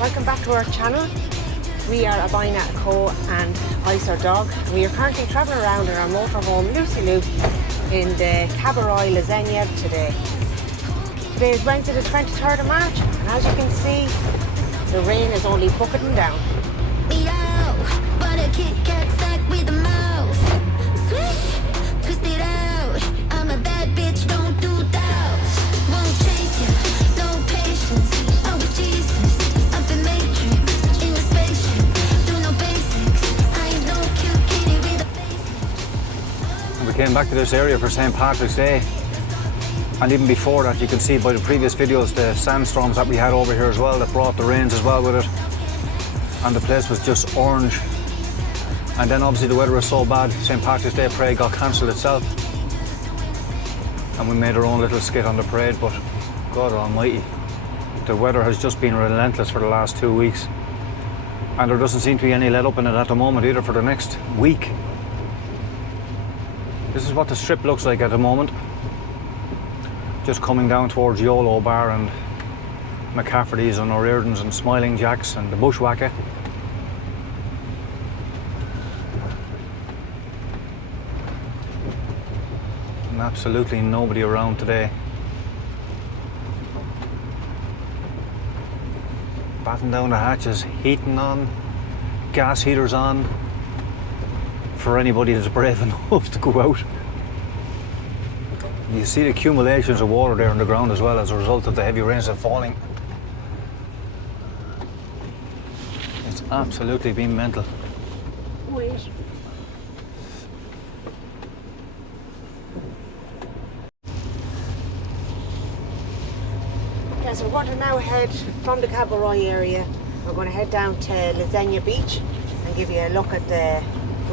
Welcome back to our channel. We are Abina Co and Ice our dog. We are currently travelling around in our motorhome Lucy Loop in the Cabo Roig, Zenia today. Today is Wednesday the 23rd of March and as you can see the rain is only bucketing down. We came back to this area for St. Patrick's Day, and even before that you can see by the previous videos the sandstorms that we had over here as well that brought the rains as well with it, and the place was just orange. And then obviously the weather was so bad, St. Patrick's Day parade got cancelled itself and we made our own little skit on the parade. But God almighty, the weather has just been relentless for the last 2 weeks, and there doesn't seem to be any let up in it at the moment either for the next week. This is what the strip looks like at the moment. Just coming down towards Yolo Bar and McCafferty's and O'Riordan's and Smiling Jack's and the Bushwhacker. And absolutely nobody around today. Batten down the hatches, heating on, gas heaters on, for anybody that's brave enough to go out. You see the accumulations of water there on the ground as well as a result of the heavy rains that are falling. It's absolutely been mental. Wait. Yeah, so we're going to now head from the Cabo Roig area. We're going to head down to Zenia Beach and give you a look at the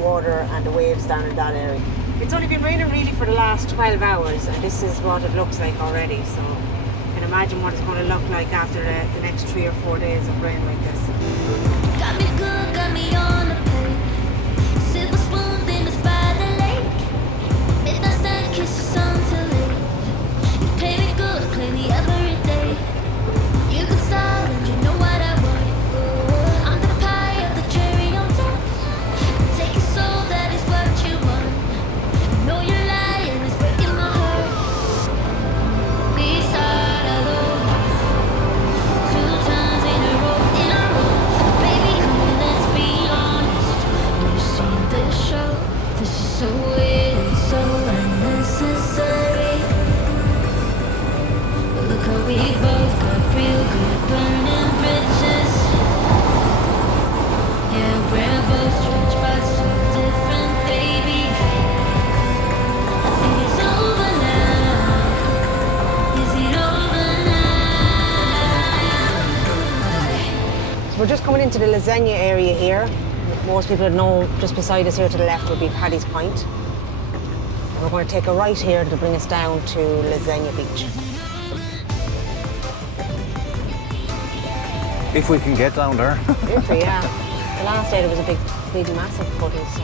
water and the waves down in that area. It's only been raining really for the last 12 hours and this is what it looks like already, so you can imagine what it's going to look like after the next 3 or 4 days of rain like this. Got me good, got me on the plate. Silver spoon dinners by the lake. Midnight sun kisses until late. You play me good, play me every day. You can start and you know what I want. I'm the pie of the cherry on top. Take it so that is what you want. You know you're lying, it's breaking my heart. We start all over 2 times in a row. Baby, come on, let's be honest. We've seen this show. This is so weird and so unnecessary. Look how we both got real good burning bridges. Yeah, we're both strange but so different, baby. I think it's over now. Is it over now? So we're just coming into the Zenia area here. Most people would know just beside us here to the left would be Paddy's Point. We're going to take a right here to bring us down to Zenia Beach. If we can get down there. If we, yeah. The last day there was a big massive puddle, so.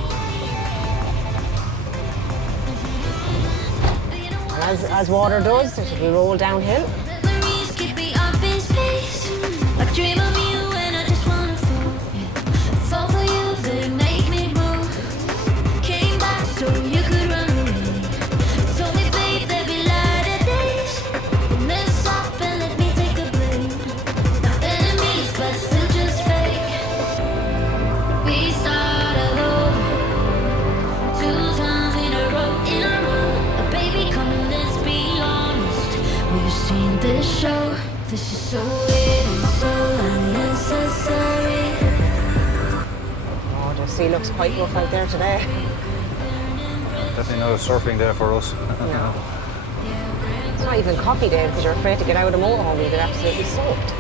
And as water does, it will roll downhill. Memories keep me up in space. Like dream of you and I just wanna fall. Fall for you, they make me move. Came back so you could run away. Told me, babe, there'd be lighter days. Mess up and let me take the blame. Not enemies, but still just fake. We start all over 2 times in a row. Baby, come on, let's be honest. We've seen this show. This is so weird and so unnecessary. Oh, the sea looks quite rough out there today. Definitely not a surfing day for us. No. It's not even coffee day because you're afraid to get out of the motorhome, you get absolutely soaked.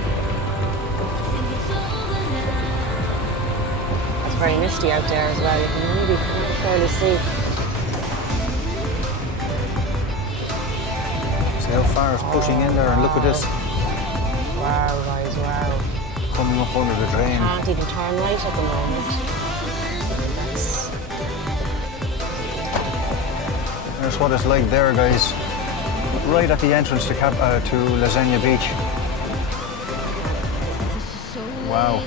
It's very misty out there as well, you can really barely see. See how far it's pushing in there, and look at this. Wow, guys, wow. Coming up under the drain. Can't even turn right at the moment. There's what it's like there, guys. Right at the entrance to Zenia Beach. Wow.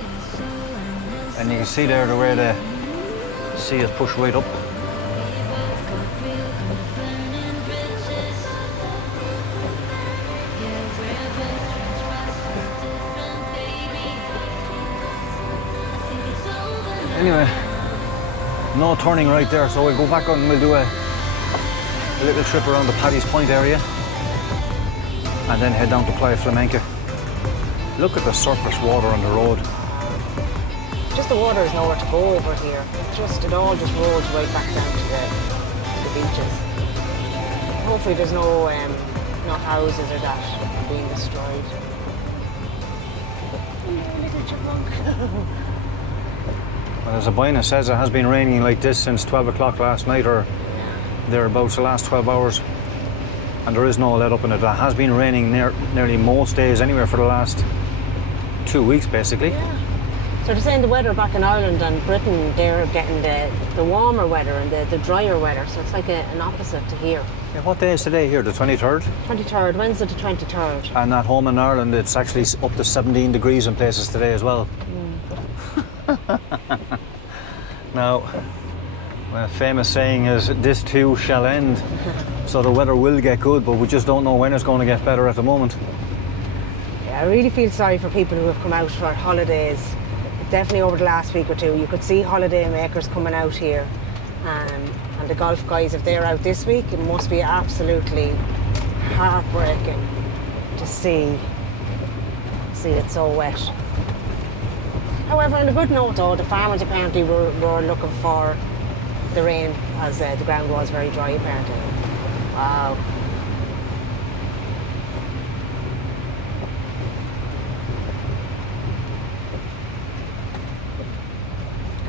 And you can see there the way the sea is pushed right up. Anyway, no turning right there, so we'll go back on and we'll do a little trip around the Paddy's Point area and then head down to Playa Flamenca. Look at the surface water on the road. Just the water is nowhere to go over here. It all just rolls right back down to the beaches. Hopefully there's no houses or that being destroyed. Oh, little chipmunk. Well, as Abina says, it has been raining like this since 12 o'clock last night or thereabouts, the last 12 hours. And there is no let up in it. It has been raining nearly most days anywhere for the last 2 weeks, basically. Yeah. So they're saying the weather back in Ireland and Britain, they're getting the warmer weather and the drier weather. So it's like an opposite to here. Yeah, what day is today here? The 23rd? 23rd, Wednesday the 23rd. And at home in Ireland, it's actually up to 17 degrees in places today as well. Now, a famous saying is, this too shall end. So the weather will get good, but we just don't know when it's going to get better at the moment. Yeah, I really feel sorry for people who have come out for holidays. Definitely over the last week or two, you could see holiday makers coming out here. And the golf guys, if they're out this week, it must be absolutely heartbreaking to see it so wet. However, on a good note though, the farmers apparently were looking for the rain as the ground was very dry apparently. Wow.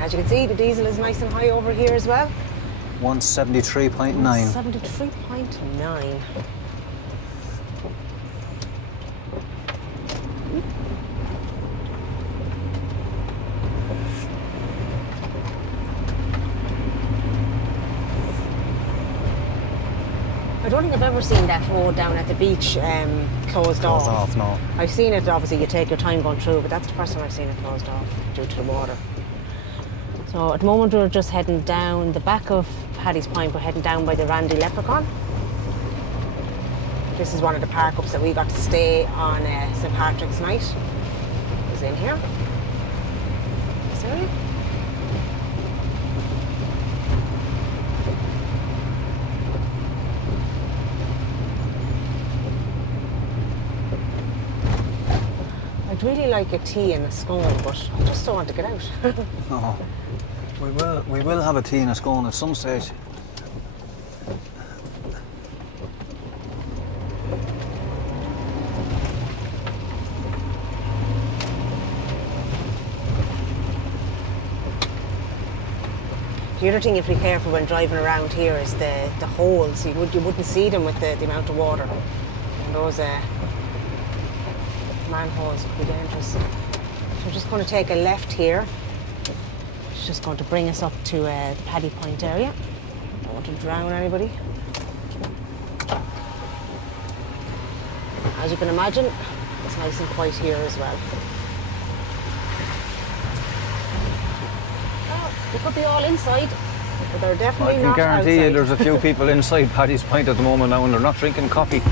As you can see, the diesel is nice and high over here as well. 173.9. 173.9. I don't think I've ever seen that road down at the beach closed off. Closed off, no. I've seen it, obviously you take your time going through, but that's the first time I've seen it closed off due to the water. So at the moment we're just heading down the back of Paddy's Point. We're heading down by the Randy Leprechaun. This is one of the park-ups that we got to stay on St. Patrick's night. It was in here. Sorry. I'd really like a tea and a scone, but I just don't want to get out. No. We will have a tea and a scone at some stage. The other thing you have to be careful when driving around here is the holes. You wouldn't see them with the amount of water. And those manholes could be dangerous. So we're just going to take a left here. It's just going to bring us up to the Paddy Point area. Don't want to drown anybody. As you can imagine, it's nice and quiet here as well. They could be all inside, but they're definitely not outside. I can guarantee you there's a few people inside Paddy's Point at the moment now and they're not drinking coffee.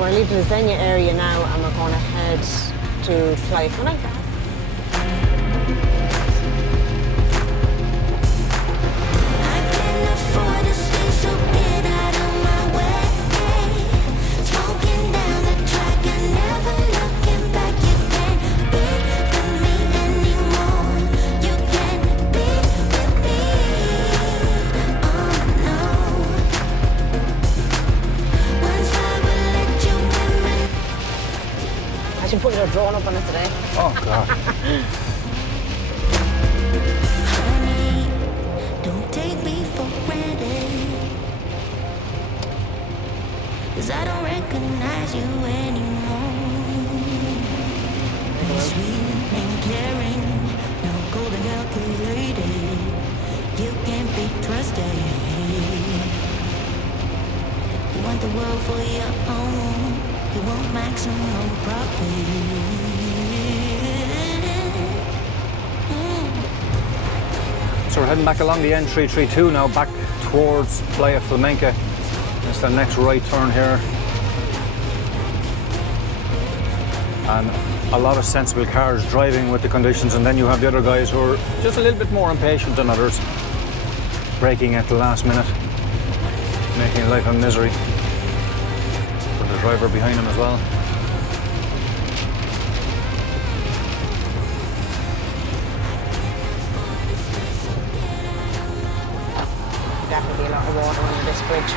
We're leaving the Zenia area now and we're going to head to Flamenca. I can afford to stay, so get out of my way. Smoking down the track, I never drone up on it today. Oh, God. Honey, don't take me for granted, 'cause I don't recognize you anymore. Sweet and caring, no cold and calculated. You can't be trusted. You want the world for your own. You want maximum profit. So we're heading back along the N332 now, back towards Playa Flamenca. It's the next right turn here. And a lot of sensible cars driving with the conditions, and then you have the other guys who are just a little bit more impatient than others, braking at the last minute, making life a misery for the driver behind him as well. Definitely a lot of water under this bridge.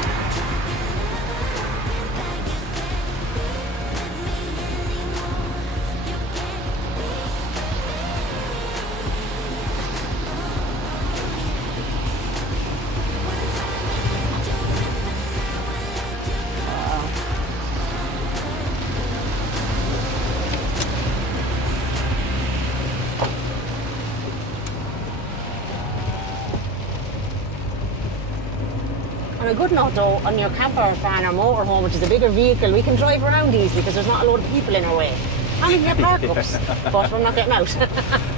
On a good note though, on your camper van or motorhome, which is a bigger vehicle, we can drive around easily because there's not a load of people in our way. And we can get park ups, but we're not getting out.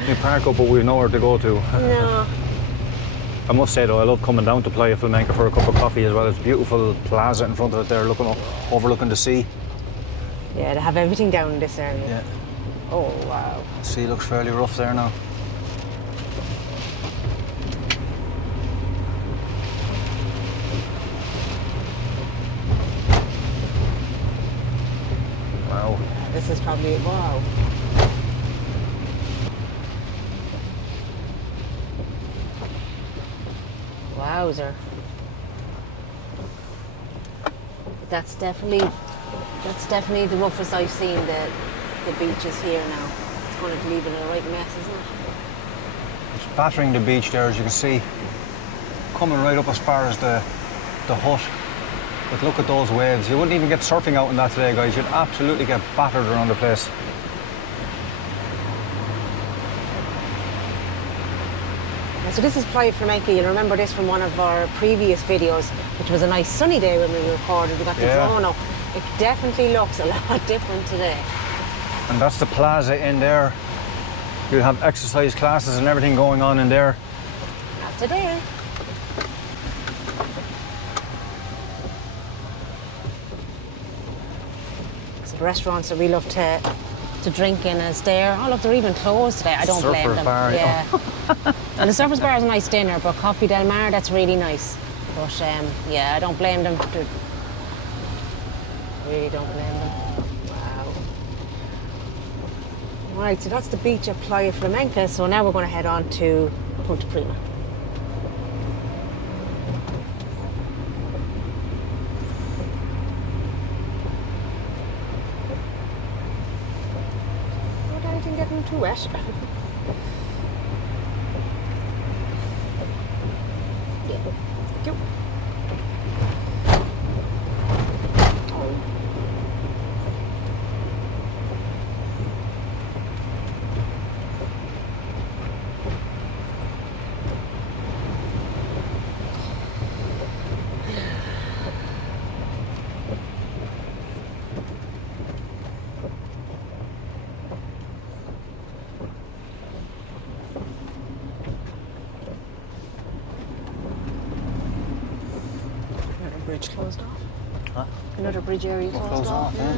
We park up, but we've nowhere to go to. No. I must say though, I love coming down to Playa Flamenca for a cup of coffee as well. It's a beautiful plaza in front of it there, overlooking the sea. Yeah, they have everything down in this area. Yeah. Oh, wow. The sea looks fairly rough there now. Wow. This is probably, wow. Wowzer. That's definitely the roughest I've seen the beaches here now. It's going to leave it a right mess, isn't it? It's battering the beach there, as you can see. Coming right up as far as the hut. But look at those waves. You wouldn't even get surfing out in that today, guys. You'd absolutely get battered around the place. So this is Playa Flamenca. You'll remember this from one of our previous videos, which was a nice sunny day when we recorded. We got the drone up. It definitely looks a lot different today. And that's the plaza in there. You'll have exercise classes and everything going on in there. Not today. So the restaurants that we love to drink in is there. Oh look, they're even closed today. I don't blame them. Bar, yeah. And the Surfers Bar is a nice dinner, but Coffee Del Mar, that's really nice. But yeah, I don't blame them. Really don't blame them. Wow. Right, so that's the beach at Playa Flamenca. So now we're going to head on to Punta Prima. Not anything getting too wet. Yeah. Thank you. Bridge closed off. Huh? Another bridge area closed off. Yeah.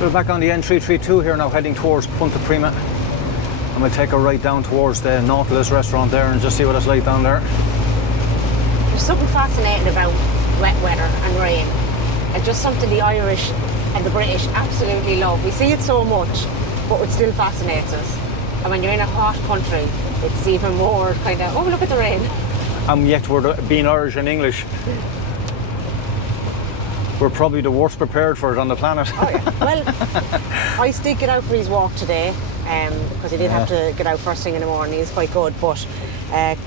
We're back on the N332 here now, heading towards Punta Prima. And we'll take a right down towards the Nautilus restaurant there and just see what it's like down there. There's something fascinating about wet weather and rain. It's just something the Irish and the British absolutely love. We see it so much, but it still fascinates us. And when you're in a hot country, it's even more kind of, oh, look at the rain. And yet we're being Irish and English. We're probably the worst prepared for it on the planet. Oh, yeah. Well, Ice did get out for his walk today, because he did have to get out first thing in the morning. He's quite good, but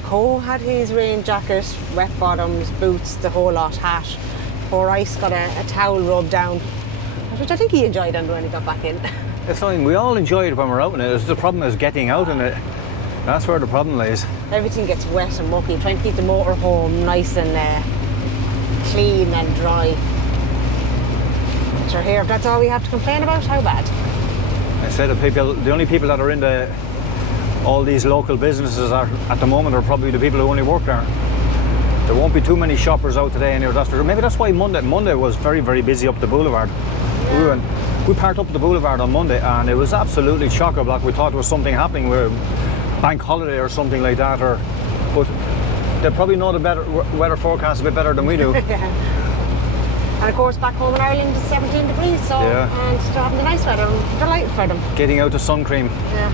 Co had his rain jacket, wet bottoms, boots, the whole lot, hat. Poor Ice got a towel rubbed down, which I think he enjoyed when he got back in. It's fine. We all enjoy it when we're out in it. The problem is getting out in it. That's where the problem lies. Everything gets wet and mucky. Trying to keep the motor home nice and clean and dry. Sure, here, if that's all we have to complain about, how bad? I said the only people that are into all these local businesses at the moment are probably the people who only work there. There won't be too many shoppers out today anyway, that's for sure. Maybe that's why Monday was very, very busy up the boulevard. Yeah. We parked up the boulevard on Monday and it was absolutely chock-a-block. We thought there was something happening with bank holiday or something like that, but they probably know the better weather forecast a bit better than we do. Yeah. And of course back home in Ireland it's 17 degrees, so and they're having the nice weather, I'm delighted for them. Getting out the sun cream. Yeah.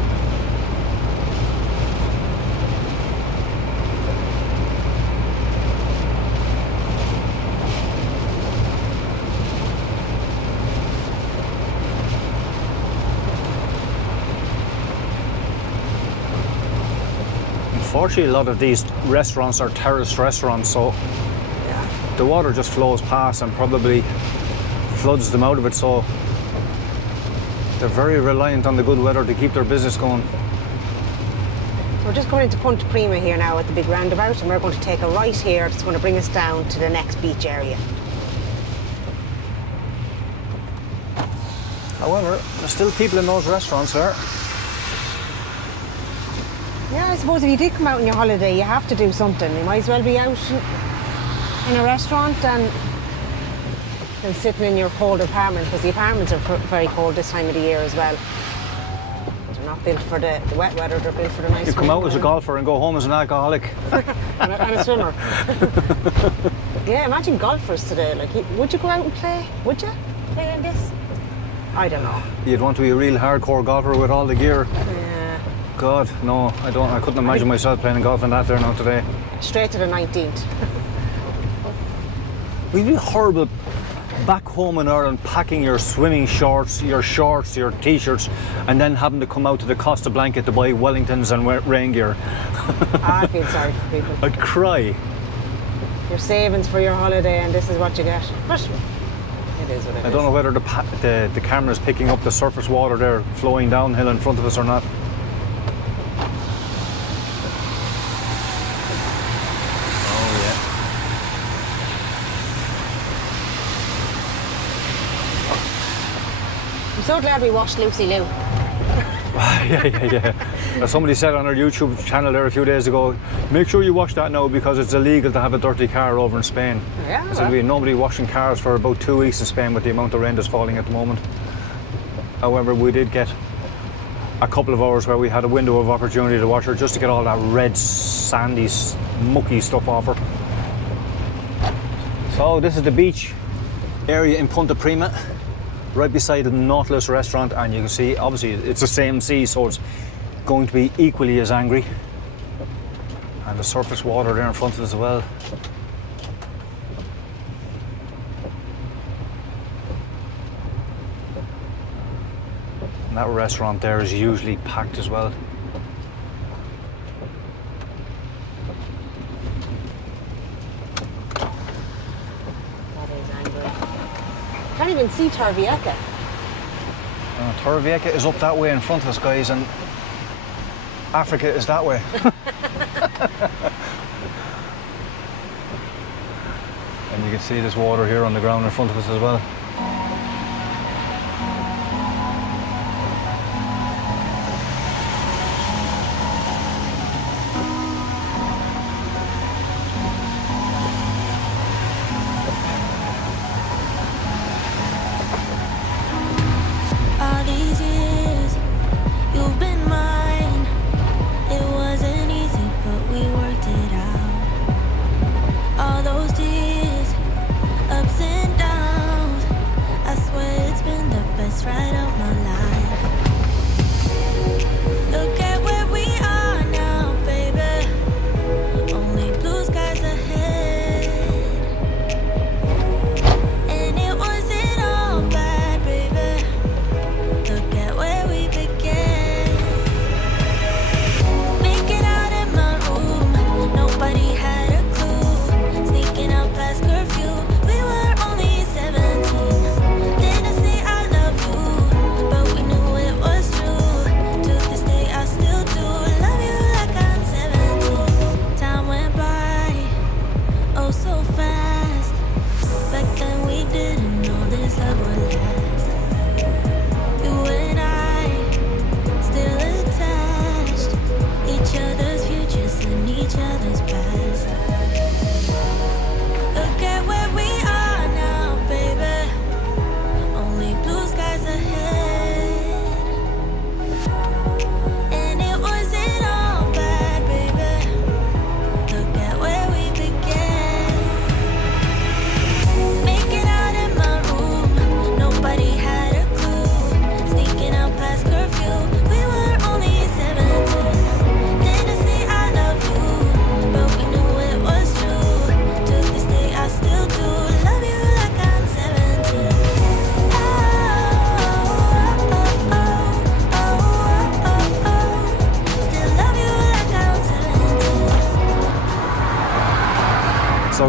Unfortunately, a lot of these restaurants are terraced restaurants, so the water just flows past and probably floods them out of it, so they're very reliant on the good weather to keep their business going. We're just going into Punta Prima here now at the big roundabout, and we're going to take a right here that's going to bring us down to the next beach area. However, there's still people in those restaurants there. Yeah, I suppose if you did come out on your holiday, you have to do something. You might as well be out in a restaurant than sitting in your cold apartment, because the apartments are very cold this time of the year as well. They're not built for the wet weather, they're built for the nice. You come out as a golfer and go home as an alcoholic. and a swimmer. Yeah, imagine golfers today. Like, would you go out and play? Would you play in this? I don't know. You'd want to be a real hardcore golfer with all the gear. Yeah. God, no, I don't. I couldn't imagine myself playing golf in that there now today. Straight to the 19th. We'd be horrible back home in Ireland packing your swimming shorts, your t-shirts, and then having to come out to the Costa Blanca to buy Wellingtons and rain gear. I feel sorry for people. I'd cry. Your savings for your holiday and this is what you get. But it is what it is. I don't know whether the camera's picking up the surface water there flowing downhill in front of us or not. I'm so glad we watched Lucy Lou. Yeah. As somebody said on our YouTube channel there a few days ago, make sure you watch that now because it's illegal to have a dirty car over in Spain. Yeah. There's going to be nobody washing cars for about 2 weeks in Spain with the amount of rain that's falling at the moment. However, we did get a couple of hours where we had a window of opportunity to wash her just to get all that red, sandy, mucky stuff off her. So this is the beach area in Punta Prima, right beside the Nautilus restaurant, and you can see obviously it's the same sea, so it's going to be equally as angry. And the surface water there in front of us as well. And that restaurant there is usually packed as well. That is angry. Can't even see Torrevieja. Torrevieja is up that way in front of us, guys, and Africa is that way. And you can see this water here on the ground in front of us as well. All these years, you've been mine. It wasn't easy, but we worked it out. All those tears, ups and downs, I swear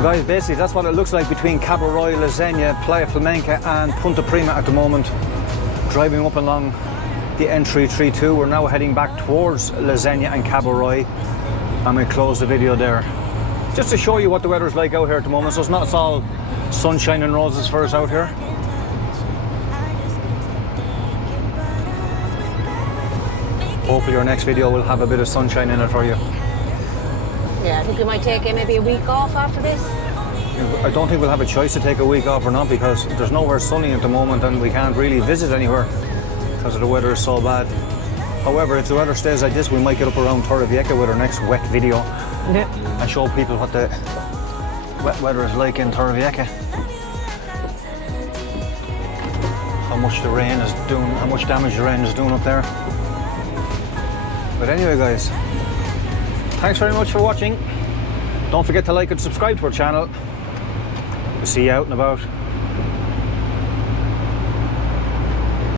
guys, basically that's what it looks like between Cabo Roig, Zenia, Playa Flamenca and Punta Prima at the moment. Driving up along the N332, we're now heading back towards Zenia and Cabo Roig, and we close the video there. Just to show you what the weather is like out here at the moment, so it's all sunshine and roses for us out here. Hopefully our next video will have a bit of sunshine in it for you. Yeah, I think we might take maybe a week off after this. I don't think we'll have a choice to take a week off or not, because there's nowhere sunny at the moment and we can't really visit anywhere because the weather is so bad. However, if the weather stays like this, we might get up around Torrevieja with our next wet video and show people what the wet weather is like in Torrevieja. How much the rain is doing, how much damage the rain is doing up there. But anyway guys, thanks very much for watching. Don't forget to like and subscribe to our channel. We'll see you out and about.